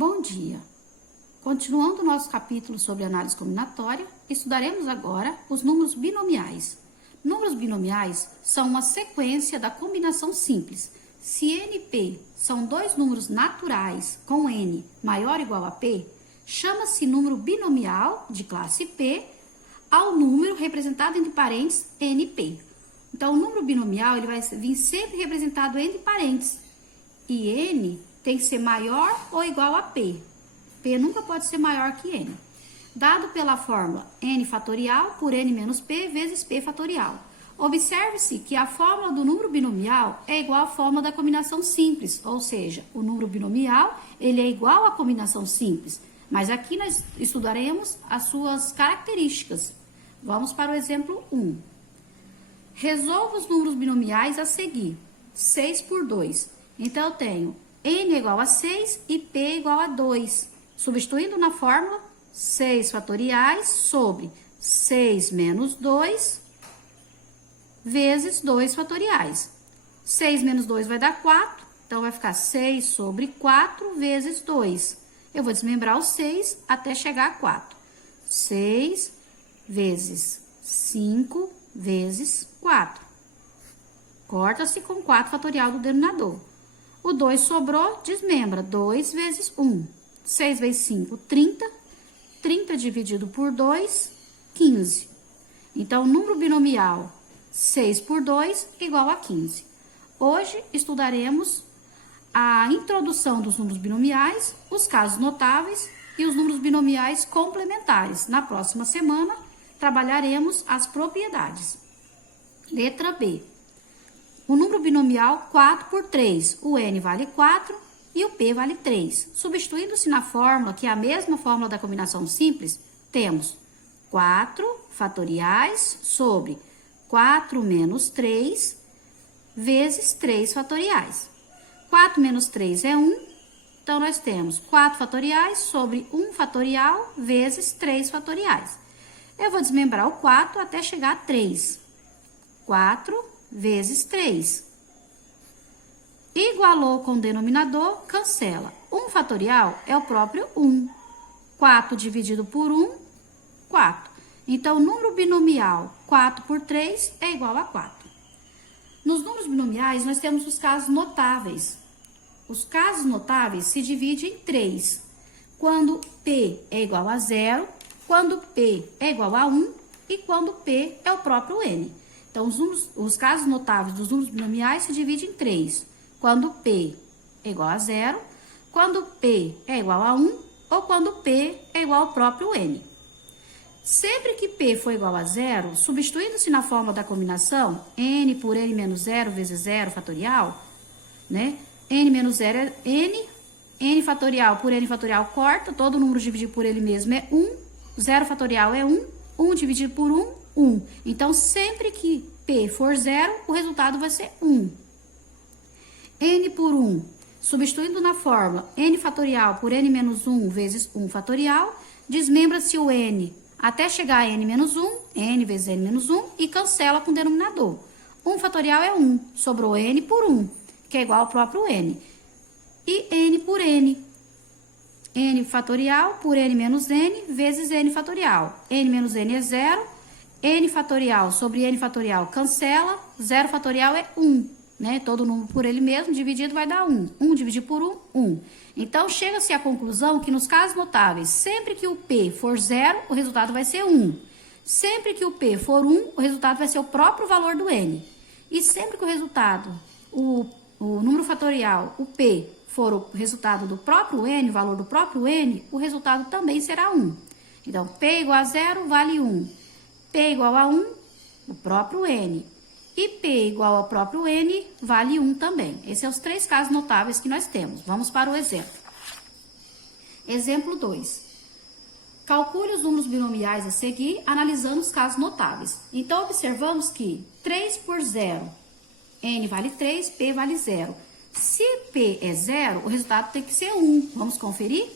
Bom dia! Continuando o nosso capítulo sobre análise combinatória, estudaremos agora os números binomiais. Números binomiais são uma sequência da combinação simples. Se NP são dois números naturais com N maior ou igual a P, chama-se número binomial de classe P ao número representado entre parênteses NP. Então, o número binomial ele vai vir sempre representado entre parênteses e N tem que ser maior ou igual a P. P nunca pode ser maior que N. Dado pela fórmula N fatorial por N menos P vezes P fatorial. Observe-se que a fórmula do número binomial é igual à fórmula da combinação simples, ou seja, o número binomial ele é igual à combinação simples. Mas aqui nós estudaremos as suas características. Vamos para o exemplo 1. Resolva os números binomiais a seguir. 6 por 2. Então, eu tenho N igual a 6 e P igual a 2. Substituindo na fórmula, 6 fatoriais sobre 6 menos 2 vezes 2 fatoriais. 6 menos 2 vai dar 4, então vai ficar 6 sobre 4 vezes 2. Eu vou desmembrar o 6 até chegar a 4. 6 vezes 5 vezes 4. Corta-se com 4 fatorial do denominador. O 2 sobrou, desmembra. 2 vezes 1. 6 vezes 5, 30. 30 dividido por 2, 15. Então, o número binomial 6 por 2 igual a 15. Hoje, estudaremos a introdução dos números binomiais, os casos notáveis e os números binomiais complementares. Na próxima semana, trabalharemos as propriedades. Letra B. O número binomial 4 por 3. O N vale 4 e o P vale 3. Substituindo-se na fórmula, que é a mesma fórmula da combinação simples, temos 4 fatoriais sobre 4 menos 3 vezes 3 fatoriais. 4 menos 3 é 1, então nós temos 4 fatoriais sobre 1 fatorial vezes 3 fatoriais. Eu vou desmembrar o 4 até chegar a 3. 4 vezes 3. Igualou com o denominador, cancela. 1 fatorial é o próprio 1. 4 dividido por 1, 4. Então, o número binomial 4 por 3 é igual a 4. Nos números binomiais, nós temos os casos notáveis. Os casos notáveis se dividem em 3. Quando P é igual a 0, quando P é igual a 1 e quando P é o próprio N. Então, os casos notáveis dos números binomiais se dividem em 3. Quando P é igual a 0, quando P é igual a 1 ou quando P é igual ao próprio N. Sempre que P for igual a 0, substituindo-se na fórmula da combinação, N por N menos 0 vezes 0 fatorial, né? N menos 0 é N, N fatorial por N fatorial corta, todo número dividido por ele mesmo é 1, 0 fatorial é 1, 1 dividido por 1, 1. Então, sempre que P for 0, o resultado vai ser 1. N por 1, substituindo na fórmula N fatorial por N menos 1 vezes 1 fatorial, desmembra-se o N até chegar a N menos 1, N vezes N menos 1, e cancela com o denominador. 1 fatorial é 1, sobrou N por 1, que é igual ao próprio N. E N por N. N fatorial por N menos N vezes N fatorial. N menos N é 0. N fatorial sobre N fatorial cancela. 0 fatorial é 1, né? Todo número por ele mesmo dividido vai dar 1. 1 dividido por 1, 1. Então, chega-se à conclusão que nos casos notáveis, sempre que o P for 0, o resultado vai ser 1. Sempre que o P for 1, o resultado vai ser o próprio valor do N. E sempre que o resultado, o número fatorial, o P, for o resultado do próprio N, o valor do próprio N, o resultado também será 1. Então, P igual a 0 vale 1. P igual a 1, o próprio N. E P igual ao próprio N vale 1 também. Esses são os 3 casos notáveis que nós temos. Vamos para o exemplo. Exemplo 2. Calcule os números binomiais a seguir, analisando os casos notáveis. Então, observamos que 3 por 0, N vale 3, P vale 0. Se P é 0, o resultado tem que ser 1. Vamos conferir?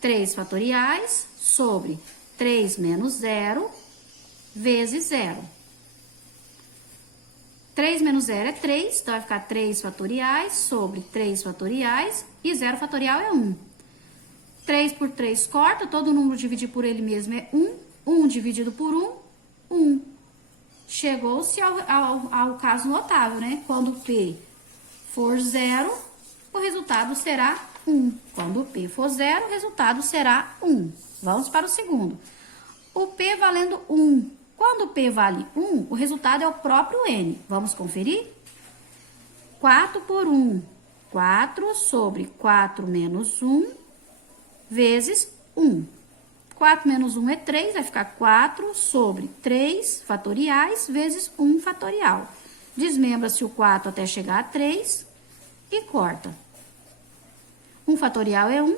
3 fatoriais sobre 3 menos 0 vezes 0. 3 menos 0 é 3, então vai ficar 3 fatoriais sobre 3 fatoriais e 0 fatorial é 1. 3 por 3 corta, todo número dividido por ele mesmo é 1. 1 dividido por 1, 1. Chegou-se ao caso notável, né? Quando P for 0, o resultado será 1. Quando P for 0, o resultado será 1. Vamos para o segundo. O P valendo 1. Quando P vale 1, o resultado é o próprio N. Vamos conferir? 4 por 1, 4 sobre 4 menos 1, vezes 1. 4 menos 1 é 3, vai ficar 4 sobre 3 fatoriais vezes 1 fatorial. Desmembra-se o 4 até chegar a 3 e corta. 1 fatorial é 1,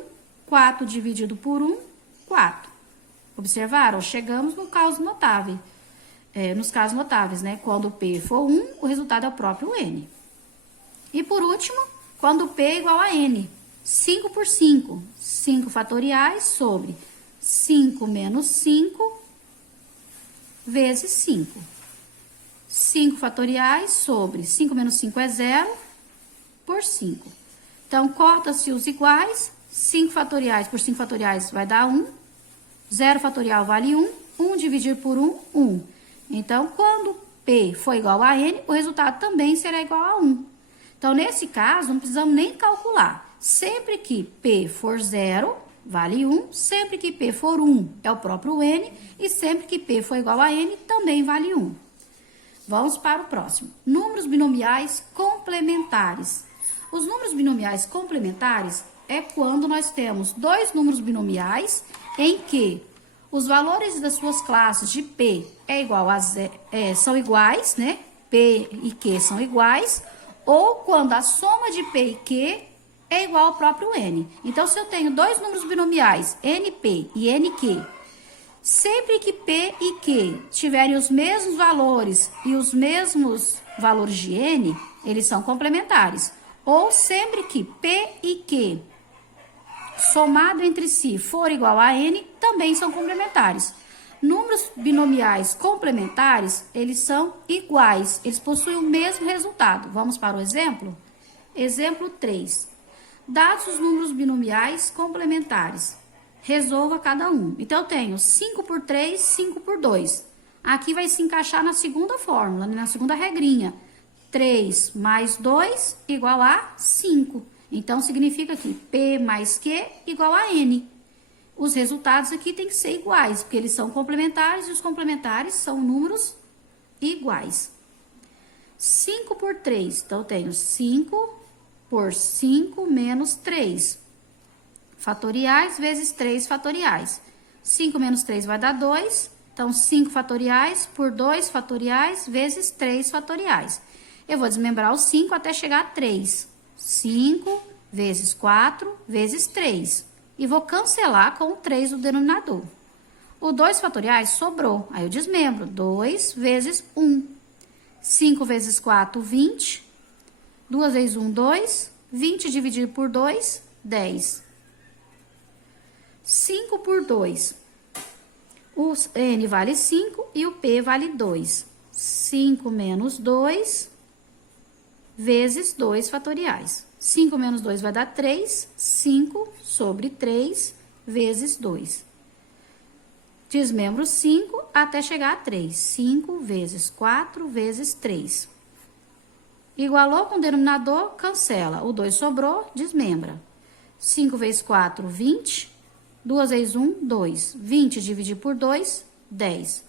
4 dividido por 1, 4. Observaram? Chegamos no caso notável. Nos casos notáveis, né? Quando P for 1, o resultado é o próprio N. E por último, quando P é igual a N. 5 por 5, 5 fatoriais sobre 5 menos 5 vezes 5. 5 fatoriais sobre 5 menos 5 é 0 por 5. Então, corta-se os iguais. 5 fatoriais por 5 fatoriais vai dar 1. 0 fatorial vale 1. 1 dividido por 1, 1. Então, quando P for igual a N, o resultado também será igual a 1. Então, nesse caso, não precisamos nem calcular. Sempre que P for 0, vale 1. Sempre que P for 1, é o próprio N. E sempre que P for igual a N, também vale 1. Vamos para o próximo. Números binomiais complementares. Os números binomiais complementares é quando nós temos dois números binomiais em que os valores das suas classes de P é igual a são iguais, né? P e Q são iguais. Ou quando a soma de P e Q é igual ao próprio N. Então, se eu tenho dois números binomiais, NP e NQ, sempre que P e Q tiverem os mesmos valores e os mesmos valores de N, eles são complementares. Ou sempre que P e Q somado entre si for igual a N, também são complementares. Números binomiais complementares, eles são iguais, eles possuem o mesmo resultado. Vamos para o exemplo? Exemplo 3. Dados os números binomiais complementares, resolva cada um. Então, eu tenho 5 por 3, 5 por 2. Aqui vai se encaixar na segunda fórmula, na segunda regrinha. 3 mais 2 igual a 5. Então, significa que P mais Q igual a N. Os resultados aqui têm que ser iguais, porque eles são complementares e os complementares são números iguais. 5 por 3, então eu tenho 5 por 5 menos 3. Fatoriais vezes 3 fatoriais. 5 menos 3 vai dar 2, então 5 fatoriais por 2 fatoriais vezes 3 fatoriais. Eu vou desmembrar o 5 até chegar a 3. 5 vezes 4 vezes 3. E vou cancelar com o 3 do denominador. O 2 fatoriais sobrou, aí eu desmembro. 2 vezes 1. 5 vezes 4, 20. 2 vezes 1, 2. 20 dividido por 2, 10. 5 por 2. O N vale 5 e o P vale 2. 5 menos 2 vezes 2 fatoriais. 5 menos 2 vai dar 3. 5 sobre 3 vezes 2. Desmembro 5 até chegar a 3. 5 vezes 4 vezes 3. Igualou com o denominador, cancela. O 2 sobrou, desmembra. 5 vezes 4, 20. 2 vezes 1, 2. 20 dividido por 2, 10.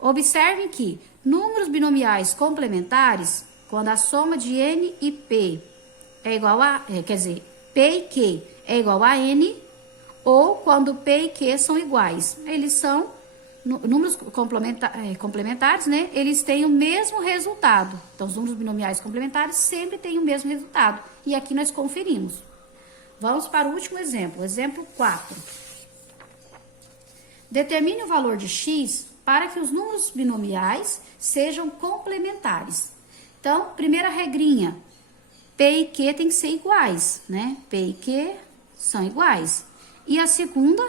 Observem que números binomiais complementares, quando a soma de N e P é igual a... quer dizer, P e Q é igual a N, ou quando P e Q são iguais. Eles são números complementares, né? Eles têm o mesmo resultado. Então, os números binomiais complementares sempre têm o mesmo resultado. E aqui nós conferimos. Vamos para o último exemplo. Exemplo 4. Determine o valor de x para que os números binomiais sejam complementares. Então, primeira regrinha. P e Q tem que ser iguais, né? P e Q são iguais. E a segunda,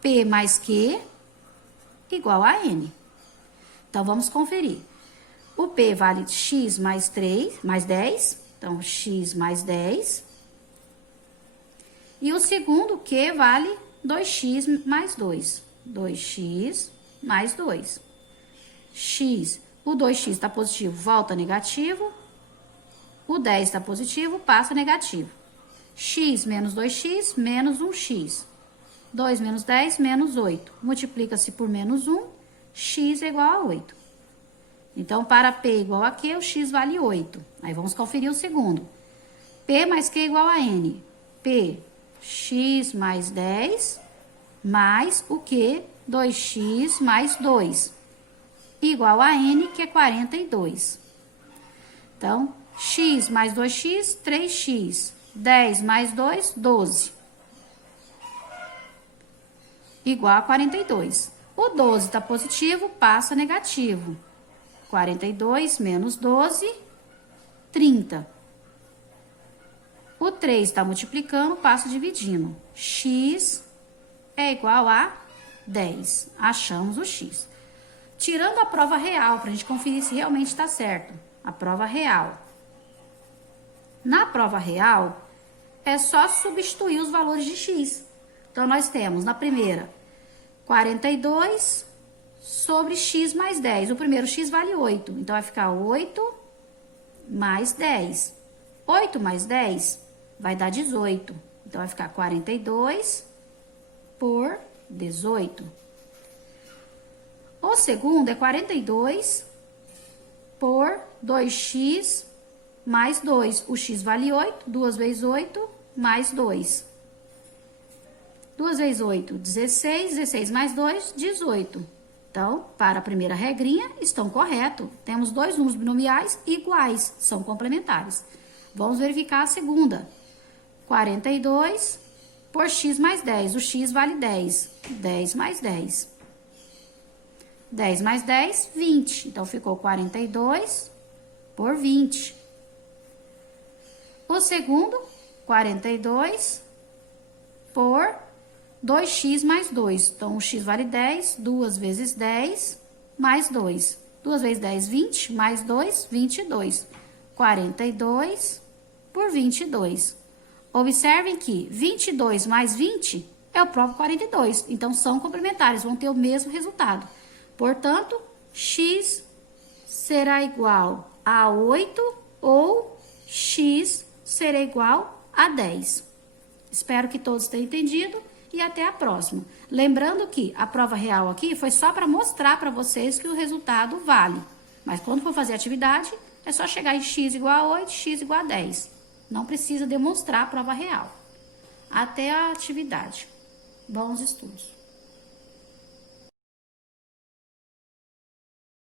P mais Q igual a N. Então, vamos conferir. O P vale x mais 3, mais 10. Então, x mais 10. E o segundo Q vale 2x mais 2. 2x mais 2. X, o 2x está positivo, volta negativo. O 10 está positivo, passa negativo. X menos 2x menos 1x. 2 menos 10, menos 8. Multiplica-se por menos 1, x é igual a 8. Então, para P igual a Q, o x vale 8. Aí, vamos conferir o segundo. P mais Q igual a N. P, x mais 10, mais o Q, 2x mais 2. Igual a N, que é 42. Então, x mais 2x, 3x. 10 mais 2, 12. Igual a 42. O 12 está positivo, passa negativo. 42 menos 12, 30. O 3 está multiplicando, passa dividindo. X é igual a 10. Achamos o x. Tirando a prova real, para a gente conferir se realmente está certo. A prova real. Na prova real, é só substituir os valores de x. Então, nós temos, na primeira, 42 sobre x mais 10. O primeiro x vale 8. Então, vai ficar 8 mais 10. 8 mais 10 vai dar 18. Então, vai ficar 42 por 18. O segundo é 42 por 2x mais 2. O x vale 8. 2 vezes 8 mais 2. 2 vezes 8, 16. 16 mais 2, 18. Então, para a primeira regrinha, estão corretos. Temos dois números binomiais iguais, são complementares. Vamos verificar a segunda. 42 por x mais 10. O x vale 10. 10 mais 10. 10 mais 10, 20. Então, ficou 42 por 20. O segundo, 42 por 2x mais 2. Então, o x vale 10, 2 vezes 10, mais 2. 2 vezes 10, 20, mais 2, 22. 42 por 22. Observem que 22 mais 20 é o próprio 42. Então, são complementares, vão ter o mesmo resultado. Portanto, x será igual a 8 ou x será igual a 10. Espero que todos tenham entendido. E até a próxima. Lembrando que a prova real aqui foi só para mostrar para vocês que o resultado vale. Mas quando for fazer a atividade, é só chegar em x igual a 8, x igual a 10. Não precisa demonstrar a prova real. Até a atividade. Bons estudos.